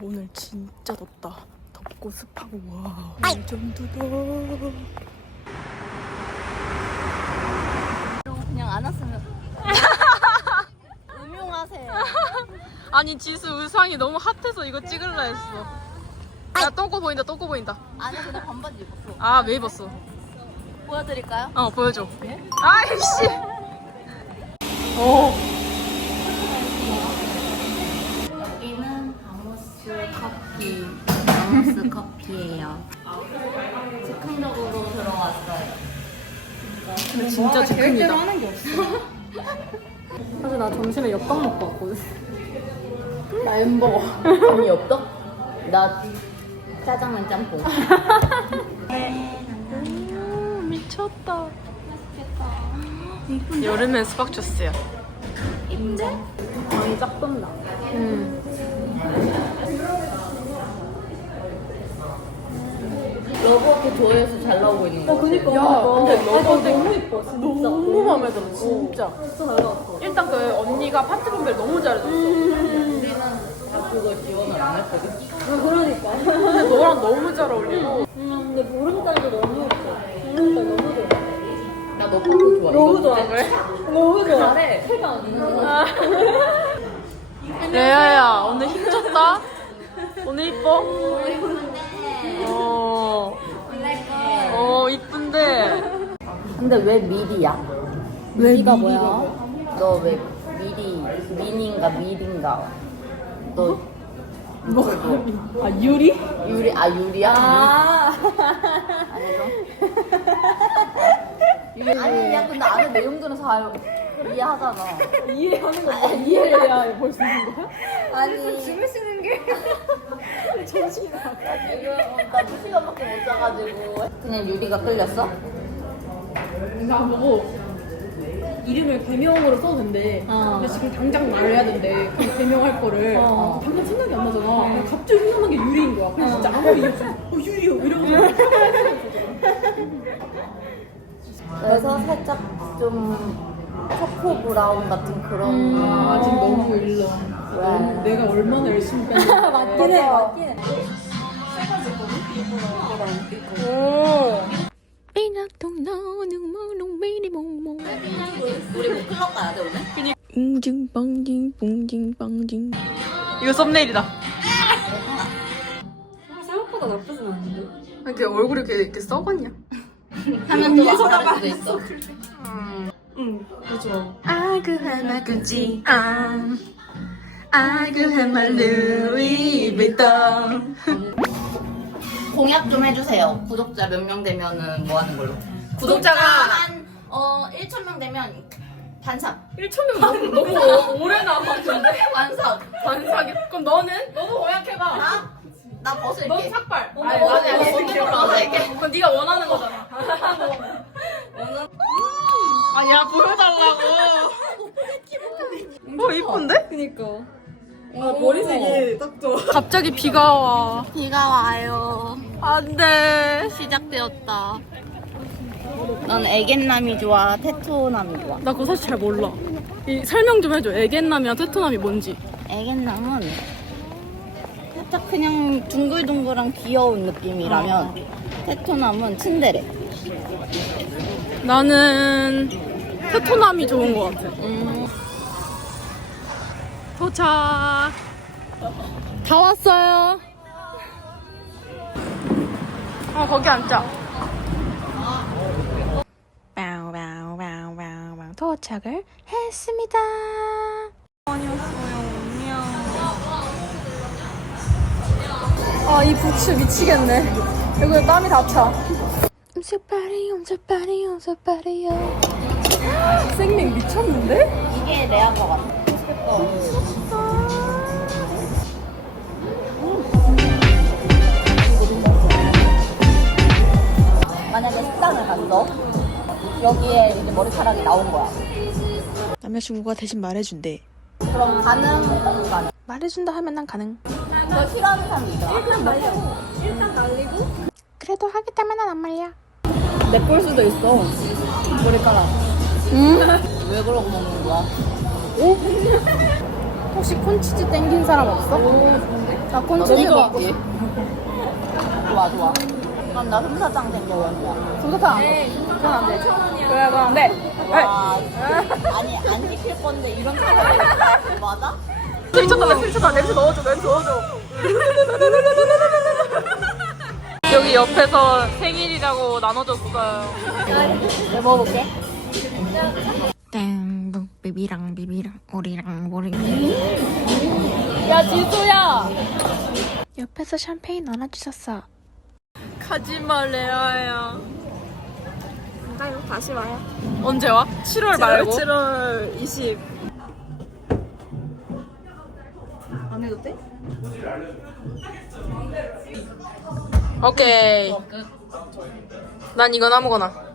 오늘 진짜 덥다. 덥고 습하고 와. 레전드다. 그냥 안 왔으면 음용하세요. 아니 지수 의상이 너무 핫해서 이거 찍을라 했어. 야 똥꼬 보인다 똥꼬 보인다. 안에 그냥 반바지 입었어. 아 왜 입었어? 보여드릴까요? 어 보여줘. 아이씨. 오. 여기는 바모스 커피. 바모스 커피예요. 즉흥적으로 들어왔어요. 근데 진짜 즉흥이다. 하는 게 없어. 사실 나 점심에 엽떡 먹고 왔거든. 나 햄버거. 아니 없다? 나 짜장면 짬뽕. 음, 미쳤다. 여름엔 수박 주스야. 인정. 많이 짝돈다. 음. 러브워크 조회수 잘 나오고 있는 거. 그니까. 야, 근데 너 너무 너무 이뻐. 진짜. 너무 마음에 들어 진짜. 진짜 잘 나왔어. 일단 그 언니가 파트 분별 너무 잘해줬어. 우리는 다 그거 지원을 안 했거든. 아, 그러니까. 근데 너랑 너무 잘 어울리고. 음, 근데 보름달도 너무 예뻐. 보름달 너무 좋아. 나너 파트 좋아. 너무 좋아. 그래? 너무 좋아. 잘해. 태가 레아야 오늘 힘줬다. 오늘 이뻐? 어. 어 이쁜데. 근데 왜 미리야? 미가 뭐야? 너 왜 미리 민인가 미린가? 너 뭐가 아 유리? 유리 아 유리야? 아. 아니죠? 유리 아니 야 근데 안에 내용들은 잘 이해하잖아. 이해하는 거 봐. 이해를 해야 볼 수 있는 거야? 아니 주무시는 게. 정신이 나가. 지금 나두 시간밖에 못 자가지고 그냥 유리가 끌렸어? 나 보고 이름을 배명으로 써도 된대. 어. 근데 지금 당장 말해야 된대. 그 배명할 거를. 어. 당장 생각이 안 나잖아. 그냥 갑자기 생각난 게 유리인 거야. 그래서 진짜 아무 이유 없이 어 유리요 이러면서 그래서 살짝 좀 초코 브라운 같은 그런 아 지금 너무 일러. 왜? 내가 얼마나 열심히 뺐는데. 맞긴 해, 맞긴 해. 오. 삐낙동 너는 모롱 미리 몽몽. 우리 뭐 클럽 가야 돼 오늘? 웅징 빵징 뿡징 빵징. 이거 썸네일이다. 생각보다 나쁘진 않은데. 이렇게 얼굴이 이렇게, 이렇게 썩었냐? 하면 또 다를 수도 있어. 응, 그죠. 아그한 구찌 아 아그한 말 루이비통 공약 좀 해주세요. 구독자 몇 명 되면은 뭐 하는 걸로? 구독자가- 한 어, 1천 명 되면 반삭. 1천 명 너무, 너무 오래 남았는데 반삭. 반삭이 그럼 너는? 너도 공약해봐 나? 나 벗을게. 넌 삭발 어머, 아니, 어머, 아니, 아니, 어머, 이렇게 어머, 벗을게. 그건 네가 원하는 거잖아 아 야 보여달라고 어 이쁜데? 그니까. 아, 머리색이 딱 좋아. 갑자기 비가 와 비가 와요. 안 돼 시작되었다. 넌 애견남이 좋아? 테토남이 좋아? 나 그거 사실 잘 몰라 이 설명 좀 해줘 애견남이랑 테토남이 뭔지 애견남은 살짝 그냥 둥글둥글한 귀여운 느낌이라면 테토남은 츤데레. 나는 테토남이 좋은 것 같아. 음, 도착. 다 왔어요. 어 거기 앉자 도착을 했습니다. 안녕 아, 이 부츠 미치겠네. 이거 땀이 다 차. 음수파리 음수파리 음수파리요 생맥 미쳤는데? 이게 레아 것 같아. 만약에 식당을 갔어. 여기에 이제 머리카락이 나온 거야. 남자친구가 대신 말해준대 그럼 가능 공간. 말해준다 하면 난 가능 너 싫어하는 사람이 있어. 일단 말고. 그래도 하겠다면 난안 말려 내볼 수도 있어. 머리카락. 왜 그러고 먹는 거야? 혹시 콘치즈 땡긴 사람 없어? 나 콘치즈 먹기. 좋아, 좋아. 그럼 나 솜사탕 챙겨왔냐. 솜사탕. 그건 안 돼. 그래, 그건 안 돼. 와, 아니, 안 시킬 건데 이런 사람이 맞아? 미쳤다, 나 미쳤다. 냄새 넣어줘, 냄새 넣어줘. 여기 옆에서 생일이라고 나눠줬어요. 내가 먹어볼게. 땡, 비비랑 비비랑 오리랑 오리. 야, 지수야. 옆에서 샴페인 나눠주셨어. 가지마 레아야. 가요, 다시 와요. 언제 와? 7월 말고? 7월 20. 안 해도 돼? 오케이. 난 이건 아무거나.